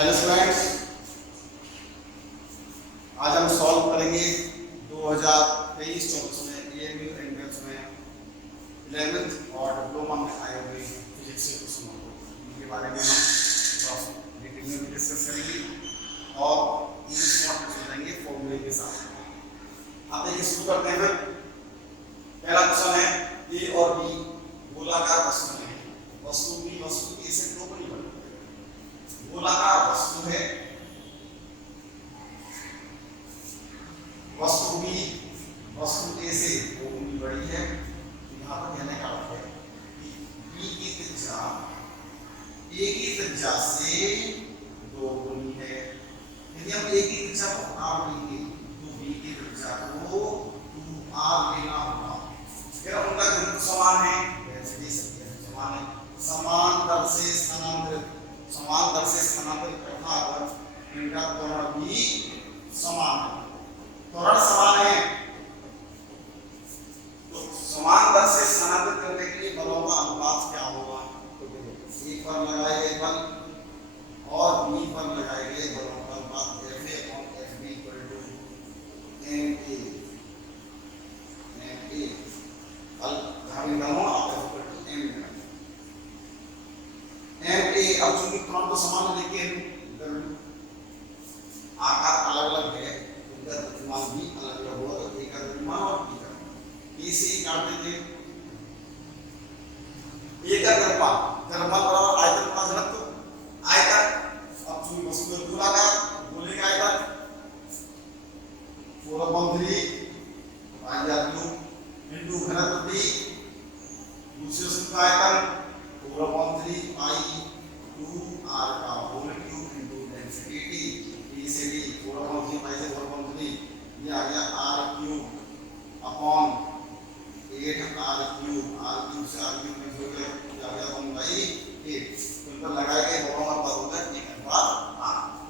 Hello students, आज हम solve करेंगे 2023-24 में एएमयू एंट्रेंस में 11th और डिप्लोमा में आए हुए फिजिक्स के क्वेश्चनों को, इनके बारे में हम डिटेल में डिस्कस करेंगे और इंग्लिश में समझेंगे फॉर्मूले के साथ। आप देखिए शुरू करते हैं। पहला क्वेश्चन है ए और बी गोलाकार वस्तु है। वस्तु बी वस्तु ए से दो बड़ी बनती है। गोलाकार वस्तु है, वस्तु बी वस्तु ए से दो गुनी बड़ी है। यहाँ पर कहने का अर्थ है कि बी की त्रिज्या ए की त्रिज्या से दो गुनी है। यदि हम ए की त्रिज्या को r लेंगे तो बी की त्रिज्या को 2r लेना होगा। फिर उनका घनत्व समान है, वैसे दे सकते हैं समान है। समान दर से स्थानांतरित करना अगर इनका त्वरण भी समान है, त्वरण समान है तो समान दर से स्थानांतरित करने के लिए बलों का अनुपात क्या होगा? तो ए पर लगाए गए बल और बी पर लगाए गए बलों का अनुपात FA/FB MA अब चूंकि त्वरण तो समान है लेकिन आकार अलग अलग है, उनका द्रव्यमान भी अलग अलग होगा। तो ए का द्रव्यमान और बी का, ए से काट देंगे। ए का द्रव्यमान बराबर आयतन का घनत्व। आयतन अब चूंकि वस्तु का गोलाकार, गोले का आयतन 4/3 इनटू घनत्व b, दूसरी वस्तु का आयतन 4/3 पाई 2r का whole cube into density t। d से d 4/3 पाई से 4/3 ये आ गया r cube upon 8r cube. r cube से r क्यूब में जोड़ के आ गया 1/8। तो इन पर लगाए गए दोनों का पद होता है 1/8।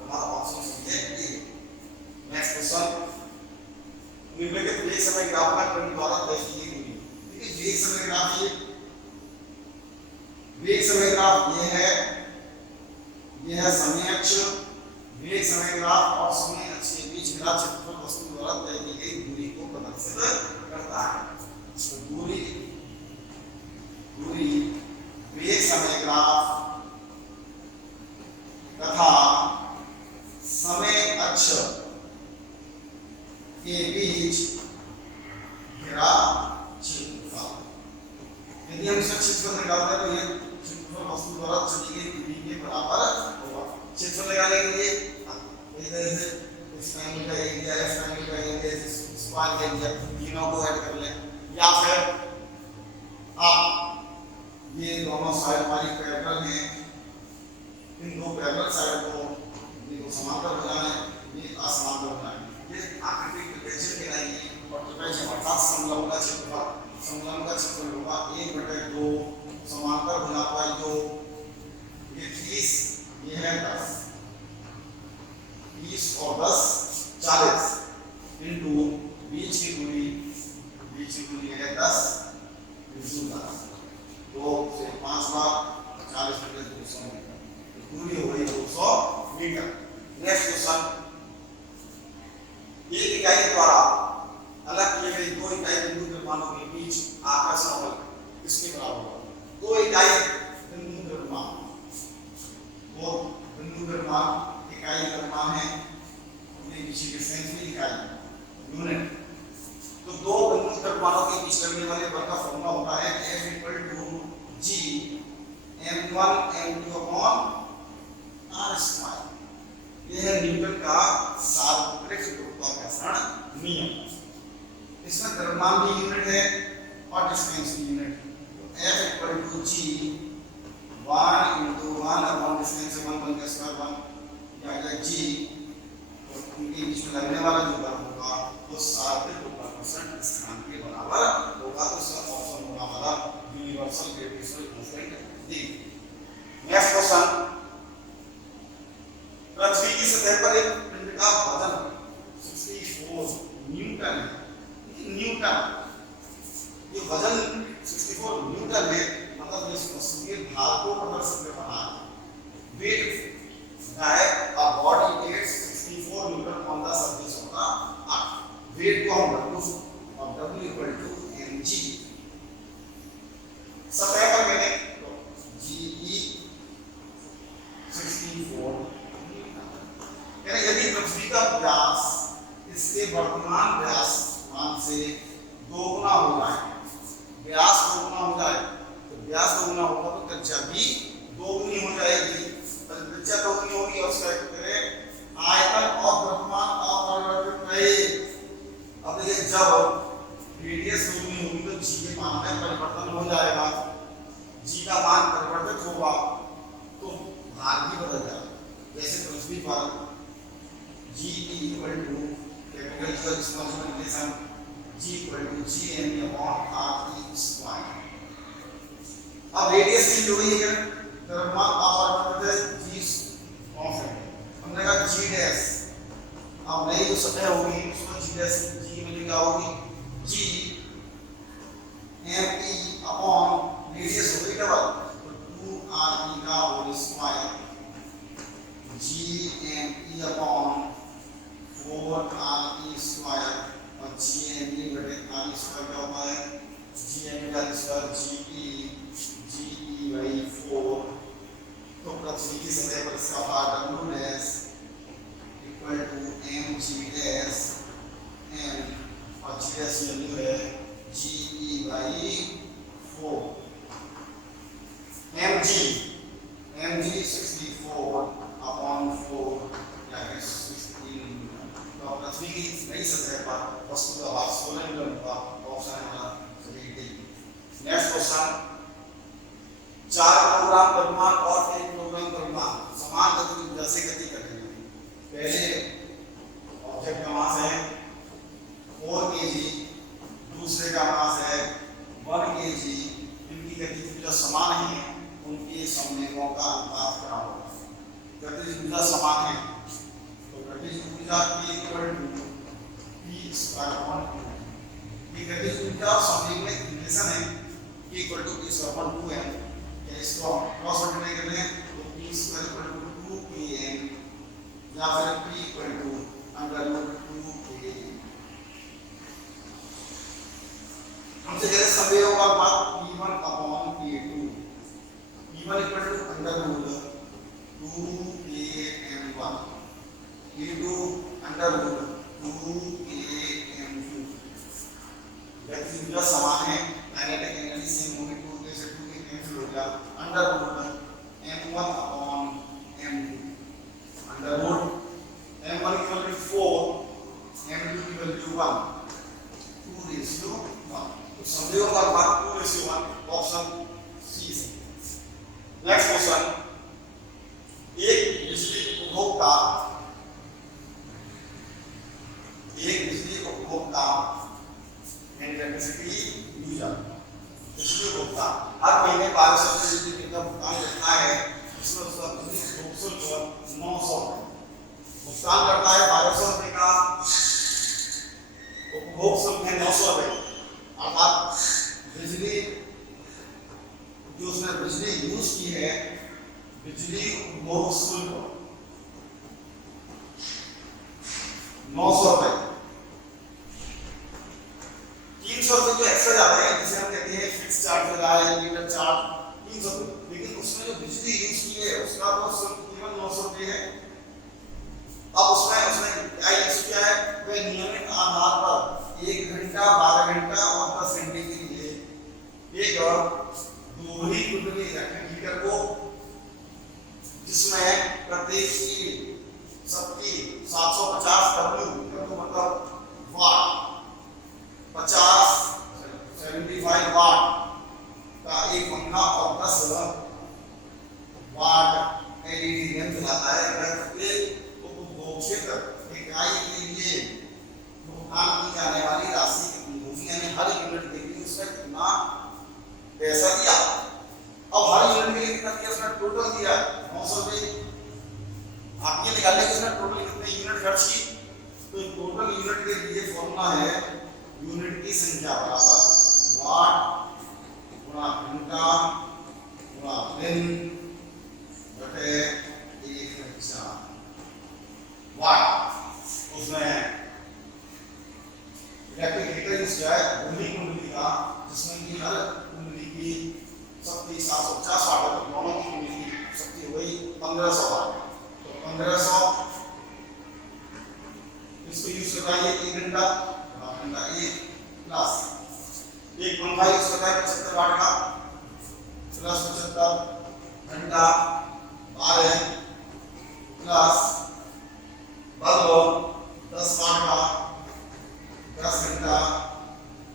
हमारा ऑप्शन सही है ए। नेक्स्ट क्वेश्चन, निम्नलिखित वेग समय ग्राफ का ट्रेंड द्वारा तय की गई दूरी। देखिए वेग समय ग्राफ, वेग समय ग्राफ ये है समय अक्ष। वेग समय ग्राफ और समय अक्ष के बीच मिला क्षेत्रफल वस्तु द्वारा तय की गई दूरी को प्रदर्शित करता है। तो दूरी वेग समय ग्राफ तथा समय अक्ष के बीच घिरा क्षेत्रफल। यदि हम इसका क्षेत्रफल निकालते हैं तो ये क्षेत्रफल वस्तु द्वारा चली गई दूरी के बराबर होगा। क्षेत्रफल निकालने के लिए इधर से इस ट्रायंगल का एरिया, इस ट्रायंगल का एरिया, स्क्वायर का एरिया, तीनों को ऐड कर लें। या फिर आप ये दोनों साइड हमारी पैरेलल हैं, इन दो पैरेलल साइड को समांतर हो जाना है, ये असमांतर होना है। ये आकृति ट्रेपेजियम कहलाएगी और ट्रेपेजियम अर्थात समलंब का क्षेत्रफल, समलंब का क्षेत्रफल होगा 1/2, समांतर भुजा पाई 2, ये 30, ये है 10, 20 और 10 40 इनटू बीच की दूरी है 10 इनटू 10, 2 से 5 बार 40 मीटर 200 मीटर, दूरी हो गई 200 मीटर। नेक्स्ट क्वेश्चन, एक इकाई द्वारा अलग किए गए दो इकाई बिंदु द्रव्यमानों के बीच आकर्षण बल किसके बराबर होगा? दो इकाई बिंदु द्रव्यमान, वो बिंदु द्रव्यमान इकाई द्रव्यमान है, उनके बीच की डिस्टेंस भी इकाई यूनिट। तो दो बिंदु द्रव्यमानों के बीच लगने वाले बल का फॉर्मूला होता है F=G m1m2/r²। यह है न्यूटन का सार्वत्रिक गुरुत्वाकर्षण नियम। इसमें द्रव्यमान भी यूनिट है और डिस्टेंस भी यूनिट। F=G 1 × 1 डिस्टेंस से 1 बन गया स्क्वायर 1 या गया G। तो उनके बीच में लगने वाला जो बल होगा वो सार्वत्रिक गुरुत्वाकर्षण स्थिरांक के बराबर होगा। तो इसका ऑप्शन होगा हमारा universal gravitational constant D। Next question, पृथ्वी की सतह पर एक पिंड का वजन 64 न्यूटन है। न्यूटन, ये वजन 64 न्यूटन है, मतलब इस वस्तु के भार को प्रदर्शित कर रहा है। वेट है G4 यानी यदि पृथ्वी का व्यास इसके वर्तमान व्यास मान से दोगुना हो जाए, व्यास दोगुना हो जाए तो व्यास दोगुना होगा तो त्रिज्या भी दोगुनी हो जाएगी। त्रिज्या दोगुनी होगी और उसका करें आयतन और द्रव्यमान अपरिवर्तित रहे। अब देखिए जब रेडियस दोगुनी होगी तो जी के मान में परिवर्तन हो जाएगा, जी का मान परिवर्तित होगा तो भार भी बदल जाएगा। जैसे पृथ्वी पर G equal to capital G का small relation G equal to G upon R square। अब रेडियस चेंज हो गई है, द्रव्यमान अपरिवर्तित है, G कांस्टेंट। हमने कहा G डैश, अब नई जो सतह होगी उसको G डैश G में क्या होगी G M upon रेडियस हो गई डबल तो 2RE का whole square G upon 4RE square और GME बटे RE स्क्वायर क्या होता है GME का स्क्वायर GE by 4। तो पृथ्वी की सतह पर इसका भार W dash equal to mg dash m और g डैश वैल्यू है GE by 4। mg 64 upon 4 यानी 16। तो पृथ्वी की नई सतह पर वस्तु का भार 16 न्यूटन होगा। ऑप्शन है सही डी। नेक्स्ट क्वेश्चन, 4 किलोग्राम द्रव्यमान और 1 किलोग्राम द्रव्यमान समान गति की ऊर्जा से गति कर रहे हैं। पहले ऑब्जेक्ट का मास है 4 kg, दूसरे का मास है 1 kg। इनकी गति की ऊर्जा समान है, उनके सममेयों का अनुपात क्या होगा। गतिज ऊर्जा समान है तो गतिज ऊर्जा P equal to P square upon 2। ये गतिज ऊर्जा और समवेग में रिलेशन है P equal to P square upon 2m। या इसको क्रॉस मल्टीप्लाई कर लें तो P square equal to 2pm या फिर P equal to under root 2k। हमसे कह रहे समवेगों का अनुपात P1 upon P2। P1 equal to under root 2km1, P2 under root 2km2। गतिज ऊर्जा समान है, काइनेटिक एनर्जी सेम होगी, 2 से 2 के कैंसिल हो गया, अंडर रूट m1 अपॉन m2। अंडर रूट m1 की वैल्यू 4, m2 की वैल्यू 1, 2:1। तो समझिएगा का भाग 2:1, ऑप्शन सी है। नेक्स्ट क्वेश्चन, एक बिजली उपभोक्ता इलेक्ट्रिसिटी यूजर बिजली उपभोक्ता हर महीने 1200 बिजली का भुगतान करता है। इसमें उसका बिजली शुल्क 900 भुगतान करता है। 1200 रुपये का उपभोग शुल्क है 900 रुपये, अर्थात बिजली जो उसने बिजली यूज की है बिजली उपभोग शुल्क 900 रुपये। 300 रुपये जो एक्स्ट्रा जाते हैं जिसे हम कहते हैं फिक्स चार्ज लगा है मीटर चार्ज 300 रुपये, लेकिन उसमें जो बिजली यूज की है उसका तो शुल्क केवल 900 रुपये है। अब उसमें उसने क्या यूज किया है, वह नियमित आधार पर 1 घंटा 12 घंटा और 10 घंटे के लिए एक दोहरी कुंडली इलेक्ट्रिक हीटर को जिसमें प्रत्येक की शक्ति 750 W मतलब वाट 75 वाट का एक पंखा और 10 वाट एलईडी यंत्र लाता है। प्रत्येक उपभोग क्षेत्र इकाई के लिए भुगतान की जाने वाली राशि कितनी होगी, यानी हर यूनिट के लिए उसने कितना पैसा दिया। अब हर यूनिट के लिए कितना दिया उसने, टोटल दिया 900 रुपये। आप ये निकालिए कि उसने टोटल कितने यूनिट खर्च की। तो टोटल यूनिट के लिए फॉर्मूला है यूनिट की संख्या बराबर वाट गुणा घंटा गुणा दिन बटे 1,000 वाट। उसमें इलेक्ट्रिक हीटर यूज किया है दोहरी कुंडली का, जिसमें कि हर कुंडली की शक्ति 750 वाट है। दोनों की कुंडली की शक्ति हो गई 1500 वाट। 1500 इसको यूज करता है 1 घंटा, घंटा 1 प्लस 1 पंखा यूज करता है 75 वाट का प्लस 75 घंटा 12 प्लस बल्ब 10 वाट का 10 घंटा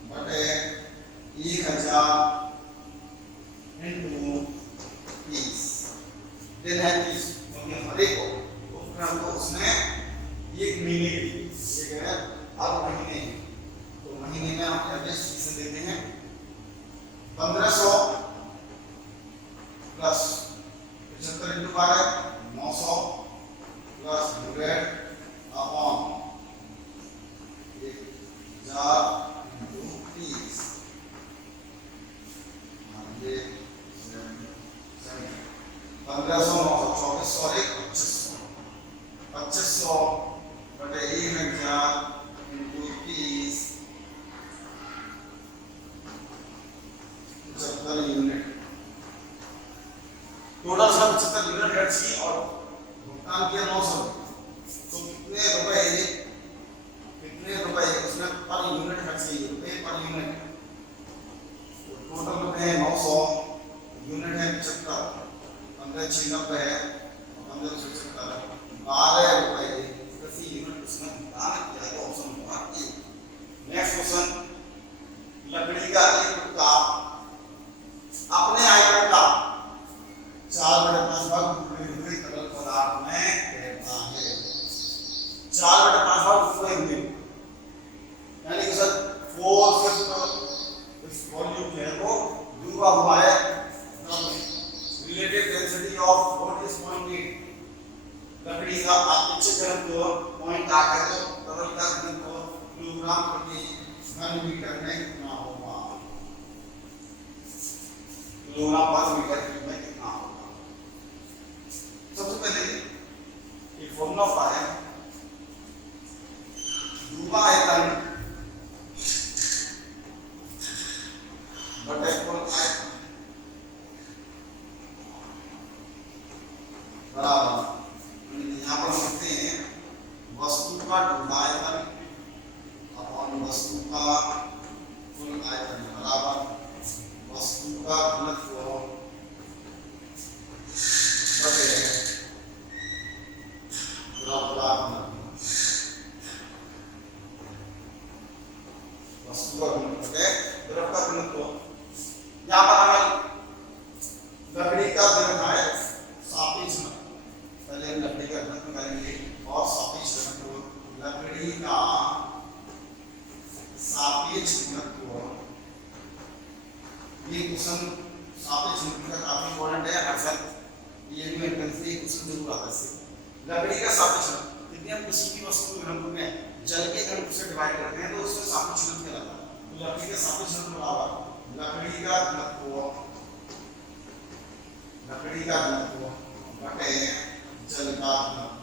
बटे 1000 इंटू 30 दिन है 30 क्योंकि हर एक उपकरण को उसने 1 महीने के लिए ये है अब महीने तो महीने में हम एवरेज किसे देते हैं 1500 plus 75 into 12 900 plus 100 upon 1000 into 30 ये 1500 924 और 2500 बटे 1000 इंटू 30 75 यूनिट टोटल सब 75 यूनिट रेट थी और भुगतान किया 900 तो कितने रुपए उसने पर यूनिट खर्च किए रुपए पर यूनिट तो टोटल रुपए 900 यूनिट है 75 15 6 90 है 1575 12 रुपए प्रति यूनिट उसने भुगतान किया तो ऑप्शन होगा ए। नेक्स्ट क्वेश्चन लकड़ी का एक टुकड़ा अपने आयतन का 4/5 भाग डूबे हुए तरल पदार्थ में रहता है 4/5 भाग डूबे हुए यानी कि सर 4 इस वॉल्यूम है वो डूबा हुआ है relative density of what is 0.8 लकड़ी का अपेक्षित घनत्व 0.8 है तो तरल का घनत्व किलोग्राम प्रति घन मीटर में कितना होगा किलोग्राम पर मीटर क्यूब में कितना होगा। सबसे पहले एक फॉर्मूला होता है डूबा आयतन बटे कुल आयतन बराबर यहाँ पर लिखते हैं वस्तु का डूबा आयतन अपॉन वस्तु का कुल आयतन बराबर वस्तु का घनत्व बटे द्रव का घनत्व वस्तु का घनत्व बटे द्रव का घनत्व। यहाँ पर हमें लकड़ी का घनत्व है सापेक्ष घनत्व पहले हम लकड़ी का घनत्व करेंगे और सापेक्ष घनत्व लकड़ी का सापेक्ष घनत्व ये क्वेश्चन सापेक्ष घनत्व का काफी इंपॉर्टेंट है हर साल ये भी इंटेंसिटी क्वेश्चन जरूर आता है। लकड़ी का सापेक्ष घनत्व यदि हम किसी भी वस्तु के घनत्व में जल के घनत्व से डिवाइड करते हैं तो उसमें सापेक्ष घनत्व कहलाता है। तो लकड़ी का सापेक्ष घनत्व बराबर लकड़ी का घनत्व बटे जल का घनत्व।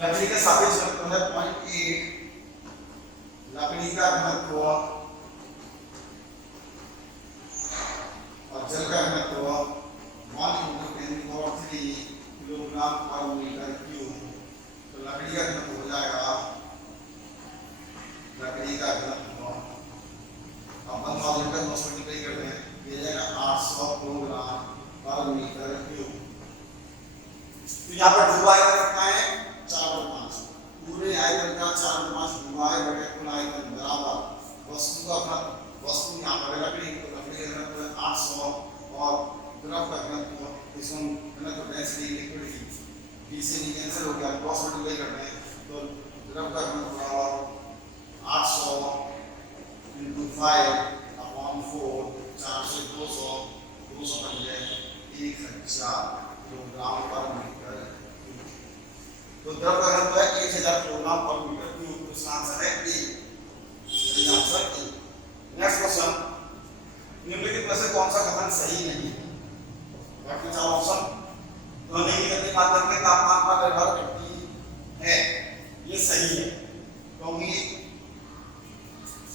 लकड़ी का सापेक्ष घनत्व है 0.8 लकड़ी का घनत्व और जल का घनत्व 1×10⁻³ किलोग्राम पर मीटर क्यूब। तो लकड़ी का घनत्व हो जाएगा लकड़ी का घनत्व अपन 1000 का 200 मल्टीप्लाई करते हैं ये जाएगा 800 किलोग्राम पर मीटर क्यूब। तो यहाँ पर डूबा आयतन रखना है 4/5 पूरे आयतन का 4/5 डूबा है बटे कुल आयतन बराबर वस्तु का घनत्व वस्तु यहाँ पर लकड़ी तो लकड़ी का घनत्व 800 और द्रव का घनत्व इसमें घनत्व डेंसिटी लिक्विड की बी से डी कैंसिल हो गया क्रॉस मल्टीप्लाई करते हैं तो द्रव का घनत्व बराबर 800 × 5/4 4 से 200 बन जाए 1000 किलोग्राम पर मीटर क्यूब। तो द्रव का घनत्व है 1000 किलोग्राम पर मीटर क्यूब। तो इसका आंसर है ए। सही आंसर ए। नेक्स्ट क्वेश्चन निम्नलिखित में से कौन सा कथन सही नहीं है। बैठने चाहो ऑप्शन ध्वनि की गति माध्यम के तापमान पर निर्भर करती है ये सही है क्योंकि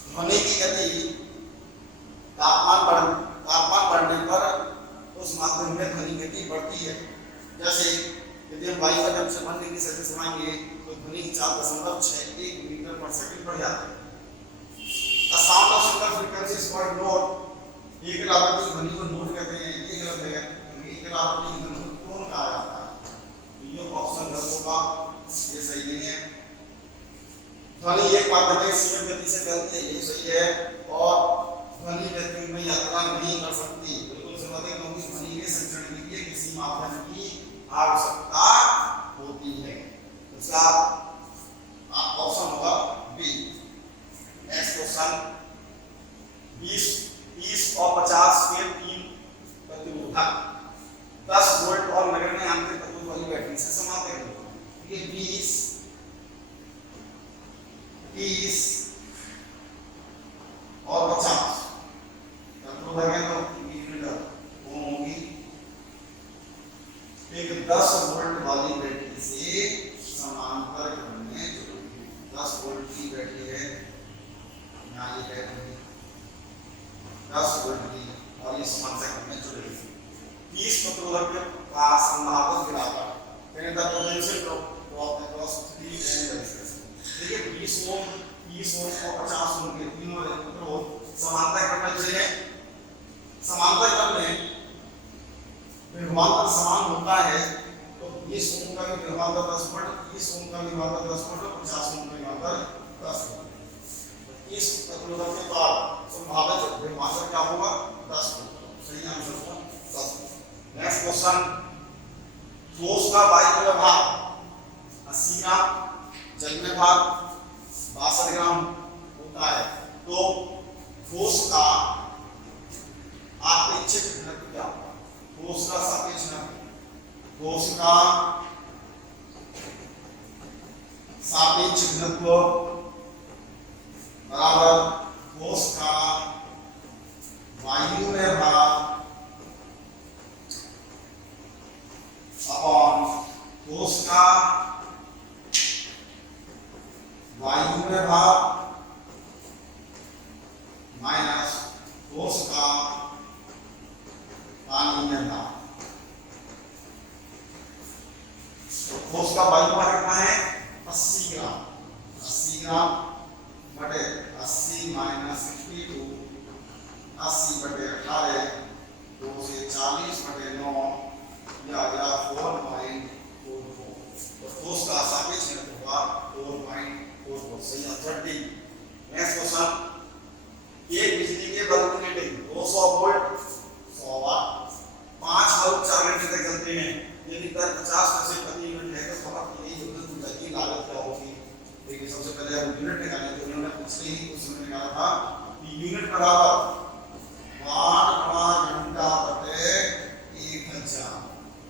ध्वनि की गति तापमान बढ़ने पर उस माध्यम में ध्वनि गति बढ़ती है। जैसे यदि हम वायु का जब 1 डिग्री सेल्सियस बढ़ाएंगे तो ध्वनि की 4.61 मीटर पर सेकंड बढ़ जाता है। The sound of single frequency is called note। एक आवृत्ति की ध्वनि को नोट कहते हैं। ये गलत है क्योंकि एक आवृत्ति की ध्वनि को टोन कहा जाता है। तो ये ऑप्शन गलत होगा, ये सही नहीं है। ध्वनि एक माध्यम में सीमित गति से फैलती है, ये सही है। और ध्वनि गति में यात्रा नहीं कर सकती, बिल्कुल सही है, क्योंकि ध्वनि के संचरण के लिए किसी माध्यम की आवश्यकता होती है। इसका ऑप्शन होगा बी। नेक्स्ट क्वेश्चन, 20 और 50 के 3 प्रतिरोधक 10 वोल्ट और नगण्य आंतरिक तत्व वाली बैटरी से समाप्त करेंगे। ये 20 और 50 प्रतिरोधक है, तो यूनिट वो होगी। एक 10 वोल्ट वाली बैटरी से समांतर क्रम में जुड़ेगी। 10 वोल्ट की बैटरी है, यहाँ ये बैटरी 10 वोल्ट की और ये समांतर क्रम में जुड़ेगी। 30 प्रतिरोधक का संभावित गिरावट यानी the potential drop across 3 resistance. देखिए 20 ओम, 30 ओम और 50 ओम के तीनों प्रतिरोध समांतर क्रम में जुड़े हैं। समांतर क्रम में विभवांतर समान होता है, तो 20 ओम का भी विभवांतर 10 वोल्ट, 30 ओम का भी विभवांतर 10 वोल्ट और 50 ओम का विभवांतर 10 वोल्ट। इस प्रतिरोधक के पार संभावित विभवांतर क्या होगा? 10 वोल्ट। सही आंसर होगा 10 वोल्ट। नेक्स्ट क्वेश्चन, ठोस का वायु भाग 80 ग्राम, जल भाग 62 ग्राम होता है, तो ठोस का आपेक्षिक घनत्व क्या होगा? ठोस का सापेक्ष घनत्व, ठोस का सापेक्ष घनत्व बराबर ठोस का वायु में भाग अपॉन ठोस का वायु में भाग माइनस ठोस का पानी में भाग। तो ठोस का वायु भाग कितना है? 80 ग्राम। 80 ग्राम बटे 80 माइनस 62, 80 बटे 18, 2 से 40 बटे 9 या 4.44। तो ठोस का सापेक्ष घनत्व होगा 4.44। सही आंसर डी। नेक्स्ट क्वेश्चन, एक बिजली के बल्ब की रेटिंग 200 वोल्ट 100 वाट, 5 बल्ब 4 घंटे तक जलते हैं। यदि दर 50 में से प्रति यूनिट है तो खपत की गई ऊर्जा की लागत क्या होगी? देखिए सबसे पहले हम यूनिट निकालें, तो इन्होंने पिछले ही कुछ समय निकाला था कि यूनिट बराबर वाट प्रति घंटा बटे 1000।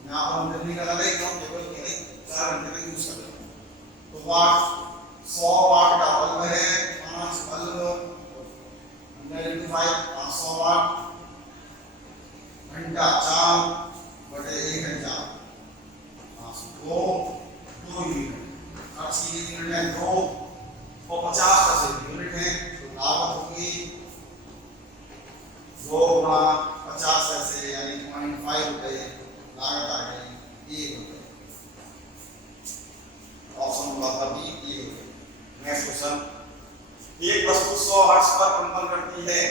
यहाँ पर हम निकाला है कि हम केवल 4 घंटे तक यूज कर रहे हैं। तो वाट 100 वाट का बल्ब है, 5 बल्ब 500 वाट, घंटा 4 बटे 1000, 2 यूनिट। अब सीधी यूनिट है 2 और 50 का से यूनिट है, तो लागत होगी 2 गुणा 50 ऐसे यानी 0.5 रुपए लागत आ गई 1 रुपए। ऑप्शन होगा तभी 1 रुपए। नेक्स्ट क्वेश्चन, एक वस्तु 100 हर्ट्ज पर कंपन करती है,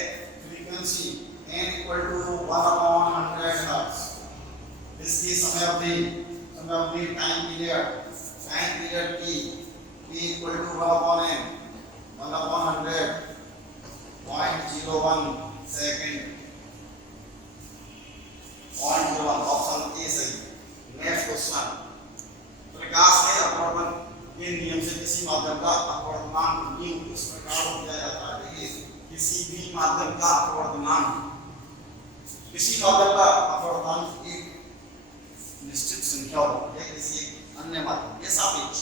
frequency n equal to 1/100 hertz. इसकी समय अवधि time period t equal to 1/n 1/100 0.01 second 0.01। Option A सही। नेक्स्ट क्वेश्चन, प्रकाश के अपवर्तन के नियम से किसी माध्यम का अपवर्तनांक इस प्रकार दिया जाता है। किसी भी माध्यम का अपवर्तनांक, किसी माध्यम का अपवर्तनांक एक निश्चित संख्या होती है किसी अन्य माध्यम के सापेक्ष।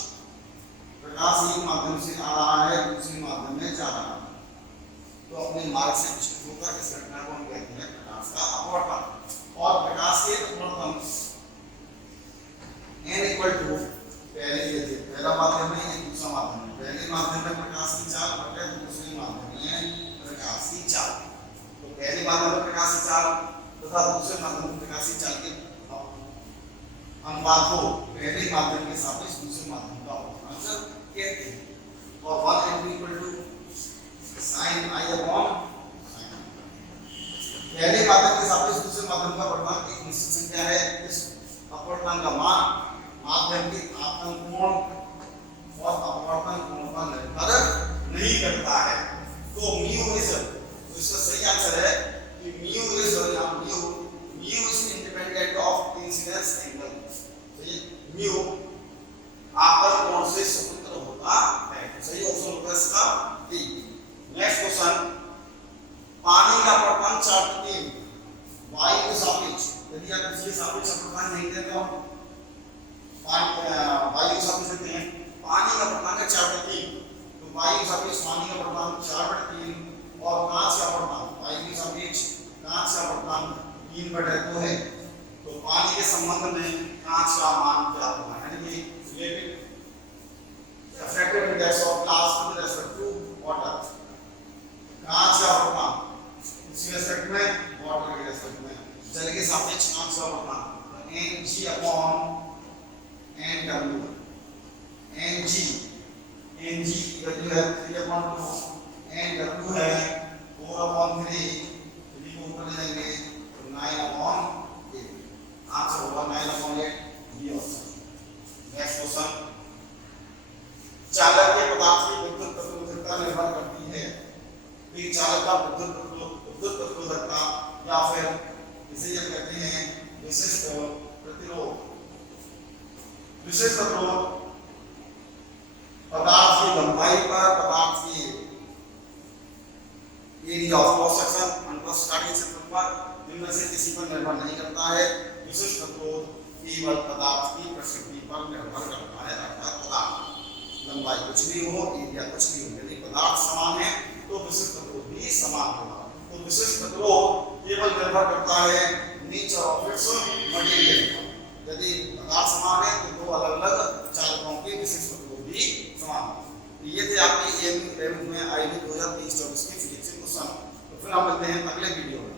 प्रकाश एक माध्यम से आ रहा है, दूसरे माध्यम में जा रहा है, तो अपने मार्ग से विचलित होकर इस घटना को हम कहते हैं प्रकाश का अपवर्तन। और प्रकाश के अपवर्तन n equal to पहला माध्यम है, ये दूसरा माध्यम है। पहले माध्यम में प्रकाश की चाल बटे दूसरे माध्यम में प्रकाश की चाल। तो पहले माध्यम में प्रकाश की चाल तथा दूसरे माध्यम मुक्त प्रकाशीय चाल के अनुपात को पहले माध्यम के सापेक्ष दूसरे माध्यम का अवकलनांक कहते हैं। और 1 n2 sin I अपॉन पहले माध्यम के सापेक्ष दूसरे माध्यम का अपवर्तनांक एक निश्चित संख्या है। इस अपवर्तनांक का मान माध्यम के आपतन कोण और अपवर्तन कोण पर निर्भर नहीं करता है। तो म्यू इज, तो इसका सही आंसर है कि mu is independent of incidence angle. तो ये म्यू आपतन कोण से स्वतंत्र होता है। सही ऑप्शन होगा इसका डी। नेक्स्ट क्वेश्चन, पानी का अपवर्तन 4/3 वायु के सापेक्ष, यदि आप इसके सापेक्ष अपवर्तन नहीं देते हो, वायु के सापेक्ष देते हैं, पानी का अपवर्तन 4/3, तो वायु के सापेक्ष पानी का अपवर्तन 4/3 और कांच का अपवर्तन वायु के सापेक्ष कांच का अपवर्तन 3/2 है। तो पानी के संबंध में कांच का मान क्या होगा, यानी कि relative effective index of glass with respect to water, कांच का अपवर्तन उसी रेस्पेक्ट में वाटर के रेस्पेक्ट में, जल के सापेक्ष कांच का अपवर्तन Ng अपॉन Nw, Ng की वैल्यू है 3/2, Nw है 4/3, 3 को ऊपर ले जाएंगे तो 9/8, आंसर होगा 9/8 ये ऑप्शन। नेक्स्ट क्वेश्चन, चालक के पदार्थ की विद्युत प्रतिरोधकता निर्भर करती है। एक चालक का विद्युत प्रतिरोधकता या फिर इसे हम कहते हैं विशिष्ट प्रतिरोध। विशिष्ट प्रतिरोध पदार्थ की लंबाई पर पदार्थ की एरिया ऑफ क्रॉस सेक्शन अनुप्रस्थ काट के क्षेत्र पर निम्न से किसी पर निर्भर नहीं करता है। विशिष्ट प्रतिरोध केवल पदार्थ की प्रकृति पर निर्भर करता है, अर्थात पदार्थ लंबाई कुछ भी हो, एरिया कुछ भी हो, यदि पदार्थ समान है तो विशिष्ट प्रतिरोध भी समान होगा। तो विशिष्ट प्रतिरोध केवल निर्भर करता है नेचर ऑफ इट्स मटेरियल पर। यदि पदार्थ समान है तो दो अलग-अलग चालकों के विशिष्ट प्रतिरोध भी समान होंगे। ये थे आपके एएमयू में आईबी 2023-24 के फिजिक्स के क्वेश्चन। तो फिर हम मिलते हैं अगले वीडियो में।